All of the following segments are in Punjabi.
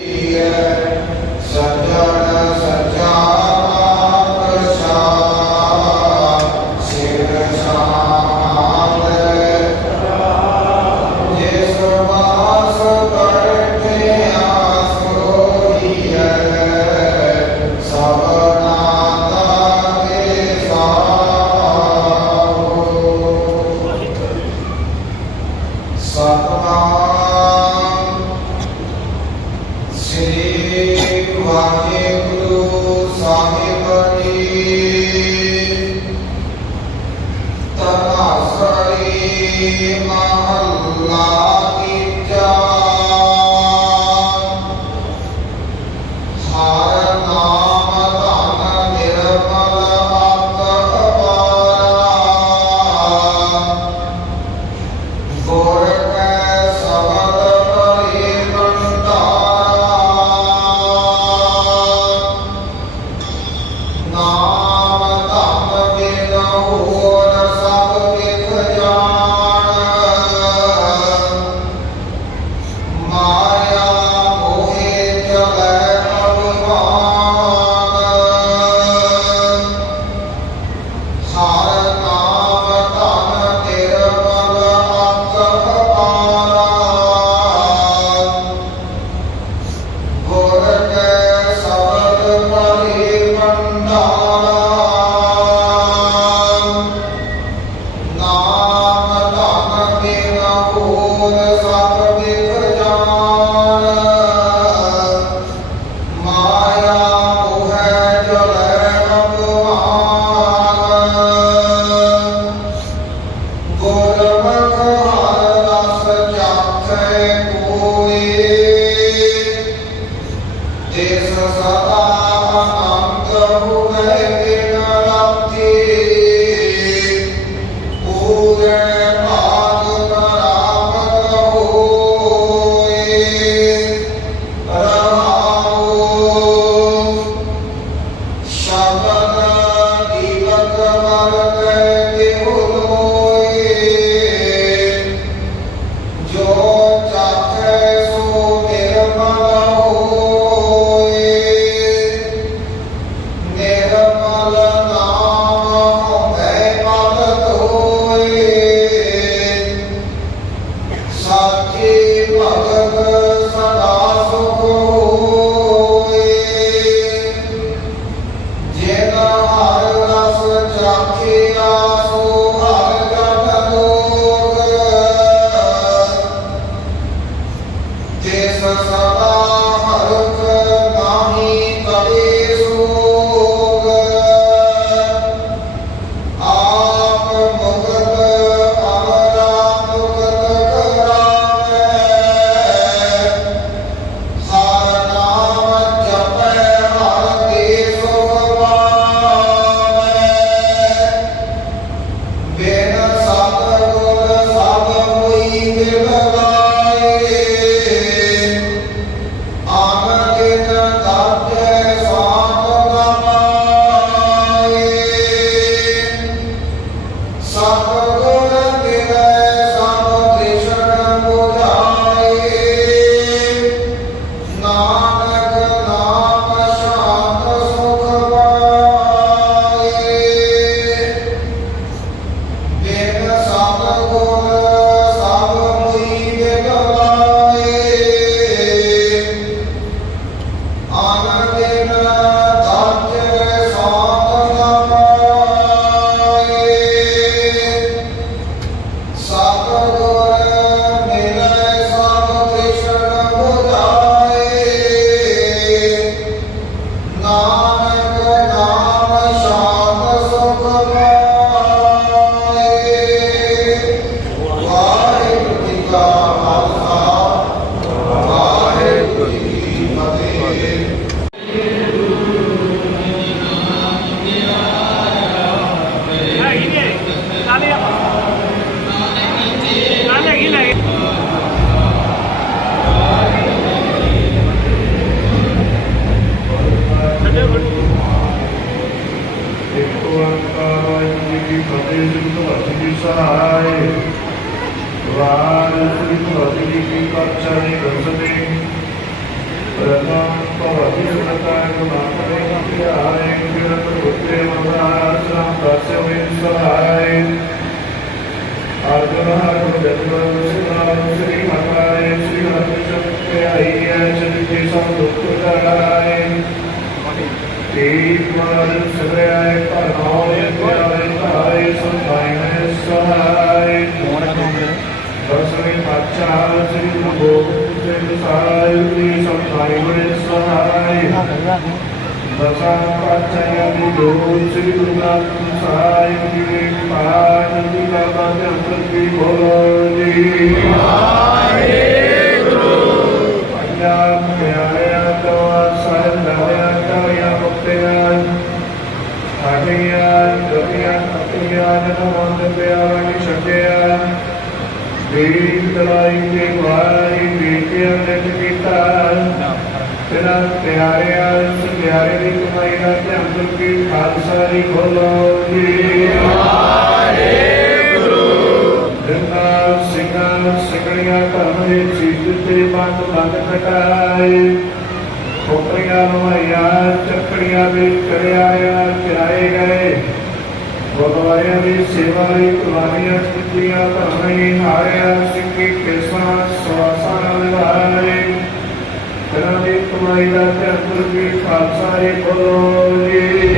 Yeah. Amen. guardando ਜੀ ਕੀ ਫਤਿਹ ਜੀ ਤੁਹਾਡੀ ਦੀ ਸਹਾਇ ਵਾਰ ਸ੍ਰੀ ਤੁਹਾਡੀ ਜੀ ਕੀ ਕਰਚਾ ਨਹੀਂ ਕਰ ਸਕੇ ਪ੍ਰਦਾਨ ਭਵਤੀ ਸੁਨਤਾ ਗੁਨਾਹ ਕਰੇ ਆਏ ਗੁਰਤ ਉਤੇ ਮਹਾਰਾਜ ਰਾਮ ਦਾਸ ਵੇ ਸਹਾਇ ਅਰਜੁਨ ਹਰਿ ਜਗਤ ਸਿਮਰਨ ਸ੍ਰੀ ਮਹਾਰਾਜ ਸ੍ਰੀ ਹਰਿ ਪਿਆਈ ਹੈ ਚਿਤ ਕੀ ਸਭ ਦੁਖ ਦਾਇ ਠੀਕ ਮਨ ਸਭਿਆਏ ਧਰਮਾਏ ਪਿਆਰੇ ਧਾਰੇ ਸੰਤਾਈ ਨੇ ਸਹਾਇ ਦਸਵੇਂ ਪਾਤਸ਼ਾਹ ਸ੍ਰੀ ਗੁਰੂ ਗੋਬਿੰਦ ਸਿੰਘ ਸਾਹਿਬ ਜੀ ਸੰਤਾਈ ਨੇ ਸਹਾਇ ਦਸਾਂ ਪਾਤਸ਼ਾਹਾਂ ਦੀ ਜੋਤ ਸ੍ਰੀ ਗੁਰੂ ਗ੍ਰੰਥ ਸਾਹਿਬ ਜੀ ਦੇ ਪਾਠ ਦੀ ਬਾਬਾ ਦੇ ਅੰਦਰ ਕੀ ਬੋਲੋ ਜੀ ਪੰਜਾਬ ਪਿਆਰਿਆਂ ਤੋਂ ਸਾਹਿਬ ਨਾਲਿਆਂ ਕਾਰਿਆਂ ਮੁਕਤਿਆਂ ਸਾਡੀਆਂ ਗਤੀਆਂ ਤਪੀਆਂ ਜਨਮੰਦ ਪਿਆਰਾਂ ਦੀ ਛੱਡਿਆ ਵੀਰ ਦਲਾਈ ਦੇ ਵਾਰੀ ਬੀਤਿਆਂ ਨੇ ਕੀਤਾ ਤੇਰਾ ਪਿਆਰਿਆਂ ਸੁਨਿਆਰੇ ਦੀ ਕਮਾਈ ਦਾ ਧਿਆਨ ਕੀ ਖਾਲਸਾ ਦੀ ਬੋਲੋ ਜੀ ਜਿੰਨਾ ਸਿੰਘਾਂ ਸਿਕੜੀਆਂ ਧਰਮ ਦੇ ਚੀਜ਼ ਤੇ ਬੰਦ ਬੰਦ ਕਟਾਏ ਖੋਪਰੀਆਂ ਨਵਾਈਆਂ ਚੱਕੜੀਆਂ ਵਿੱਚ ਚੜਿਆਇਆ ਚਰਾਏ ਗਏ ਗੁਰਦੁਆਰਿਆਂ ਦੀ ਸੇਵਾ ਲਈ ਕੁਰਬਾਨੀਆਂ ਦਿੱਤੀਆਂ ਧਰਮ ਹੀ ਹਾਰਿਆ, ਸਿੱਖੀ ਕੇਸਾਂ, ਸਵਾਸਾਂ ਨਾਲ ਨਿਭਾਏ ਤੇਰਾ ਦੀ ਕਮਾਈ ਦਾ ਧਿਆਨ ਵੀ ਖਾਲਸਾ ਜੀ ਬੋਲੋ ਜੀ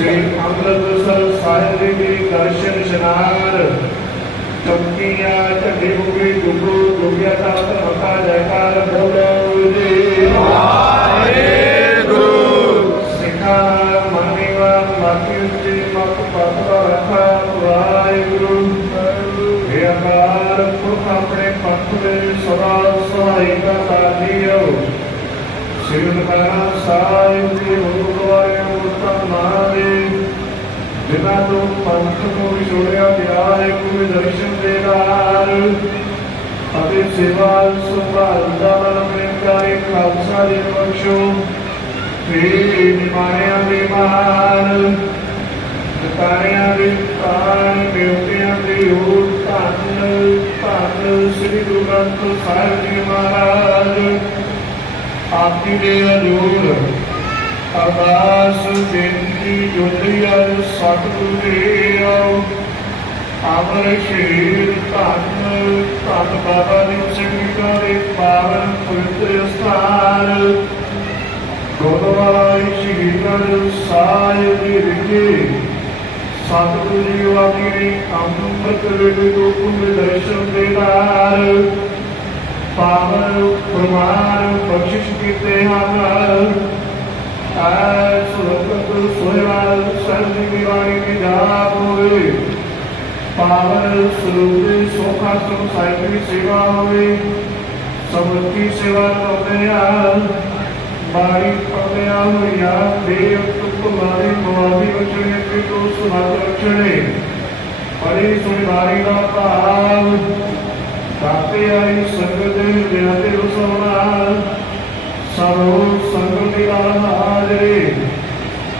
ਸ੍ਰੀ ਅੰਮ੍ਰਿਤਸਰ ਸਾਹਿਬ ਜੀ ਦਰਸ਼ਨ ਸ਼ਨਾਰ ਚੌਕੀਆਂ ਝੰਡੀ ਬੁਗੀ ਗੁੱਗੂ ਗੁਗਿਆ ਦਾ ਧਰਮਕਾ ਜੈਕਾਰ ਬੋਲੋ ਜੀ ਸਿੱਖਾਂ ਮਨੀਵਾ ਮਾਤੀ ਉੱਚੀ ਮਤ ਪਤਵਾ ਰੱਖਾ ਵਾਹਿਗੁਰੂ ਇਹ ਅਕਾਲ ਪੁਰਖ ਆਪਣੇ ਪੰਥ ਦੇ ਸਦਾ ਸਹਾਈ ਦਾ ਸਾਥੀਓ ਸ੍ਰੀ ਗੁਰੂ ਸਾਹਿਬ ਜੀ ਗੁਰਦੁਆਰੇ ਮੁਸਤਫਾ ਮਾਰੇ ਜਿਨ੍ਹਾਂ ਤੋਂ ਪੰਥ ਨੂੰ ਵਿਛੋੜਿਆ ਗਿਆ ਹੈ ਕੋਈ ਦਰਸ਼ਨ ਦੇਦਾਰ ਅਤੇ ਸੇਵਾ ਸੁਭਾਲ ਦਾ ਮਨ ਪ੍ਰੇਮਕਾਰੀ ਖਾਲਸਾ ਜੀ ਬਖਸ਼ੋ ਤੇ ਨਿਮਾਣਿਆਂ ਦੇ ਮਾਨ ਤਾਰਿਆਂ ਦੇ ਤਾਨ ਦੇਵਤਿਆਂ ਦੇ ਹੋ ਧੰਨ ਧੰਨ ਸ੍ਰੀ ਗੁਰੂ ਗ੍ਰੰਥ ਸਾਹਿਬ ਜੀ ਮਹਾਰਾਜ। ਆਪੀ ਦੇ ਅਜੂਰ ਅਰਦਾਸ ਬੇਨਤੀ ਜੁਲੀਆ ਸਤਿਗੁਰੂ ਦੇ ਆਓ। ਅਮਰ ਸ਼ਹੀਦ ਧੰਨ ਧੰਨ ਬਾਬਾ ਦੀਪ ਸਿੰਘ ਜੀ ਦਾ ਦੇ ਪਾਵਨ ਪਵਿੱਤਰ ਸਥਾਨ ਗੁਰਦੁਆਰਾ ਸ਼ਹੀਦਾਂ ਦੇ ਸਾਹਿਬ ਦੀ ਰਿੱਜੀ ਸਤਿਗੁਰੂ ਜੀ ਵਾਕੀ ਅੰਮ੍ਰਿਤ ਵੇਲੇ ਤੋਂ ਕੁੰਭ ਦਰਸ਼ਨ ਦੇਦਾਰ ਪਾਵਨ ਪ੍ਰਮਾਨ ਬਖਸ਼ਿਸ਼ ਕੀਤੇ ਹਨ। ਆਏ ਸੁਰਤ ਦੀ ਸੋਖਾ ਸੋ ਸਾਹਿਬ ਸੇਵਾ ਹੋਵੇ ਸਮਰਥੀ ਸੇਵਾ ਕਰਦੇ ਆ ਬਾਣੀ ਪੜਿਆ ਹੋਇਆ ਦੇਵ ਤੁਕ ਮਾਰੀ ਮਵਾਦੀ ਵਚਨੇ ਤੇ ਤੋਂ ਸੁਨਾਤ ਵਚਨੇ ਪੜੀ ਸੁਣੀ ਬਾਣੀ ਦਾ ਭਾਵ ਦਾਤੇ ਆਈ ਸੰਗਤ ਦੇ ਹਿਰਦਿਆਂ ਤੇ ਰਸੋਣਾ ਸਰੋ ਸੰਗਤ ਦੀ ਹਾਜ਼ਰੀ।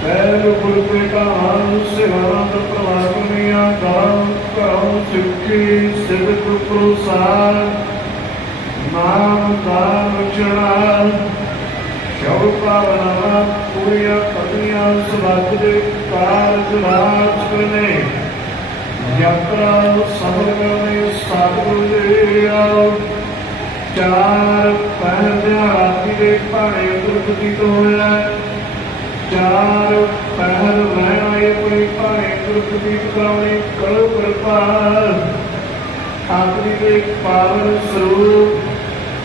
ਪਹਿਲ ਗੁਰੂ ਕੇ ਕਾਨ ਸਿਵਰੰਤ ਪ੍ਰਵਾਸਨੀਆਂ ਕਰਮ ਕਰਮ ਸਿੱਖੀ ਸਿਵਤ ਪ੍ਰਸਾਰ ਨਾਮ ਦਾਨ ਚੜਾ ਸ਼ਬਦ ਪਾਵਨਾ ਪੂਰੀਆਂ ਪਤਨੀਆਂ ਸੁਭਾਗ ਦੇ ਕਾਰਜ ਰਾਜ ਕਰਨੇ। ਯਾਤਰਾ ਸਫਲ ਕਰਨੇ, ਸਤਿਗੁਰੂ ਦੇ ਆਓ। ਚਾਰ ਪਹਿਰ ਦਿਹਾੜੀ ਦੇ ਭਾਣੇ ਗੁਰਪਤੀ ਤੋਂ ਹੋਇਆ ਚਾਰ ਪਹਿਰ ਰਹਿਣ ਵਾਲੇ ਕੋਈ ਭਾਣੇ ਗੁਰਪਤੀ ਕਰਾਉਣੀ ਕਰੋ ਕਿਰਪਾ ਆਖਰੀ ਦੇ ਪਾਵਨ ਸਰੂਪ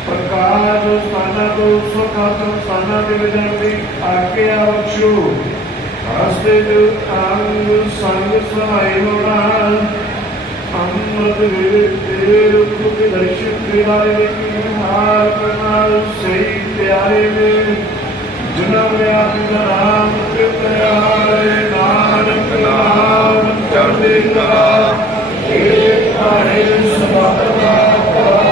ਪ੍ਰਕਾਸ਼ ਸਥਾਨਾਂ ਤੋਂ ਸੁਖਾਸਨ ਸਥਾਨਾਂ ਦੇ ਵਿਜਣ ਦੀ ਆਗਿਆ ਬਖਸ਼ੋ। ਹਸਤੇ ਜੋ ਅੰਗ ਸੰਗ ਸਹਾਇ ਹੋਣਾ। ਤੇਰੇ ਰੂਪ ਦੇ ਦਰਸ਼ਨ ਦੇ ਹਾਰ ਕਰਨਾ ਸਹੀ ਪਿਆਰੇ ਨੇ ਜਨਮ ਵਿਆਪ ਦਾ ਨਾਮ ਕਿਰਤਿਆਰੇ ਨਾਨਕ ਨਾਮ ਚੜ੍ਹਦੀ ਕਲਾ ਇਹ ਆਏ ਸਭਾ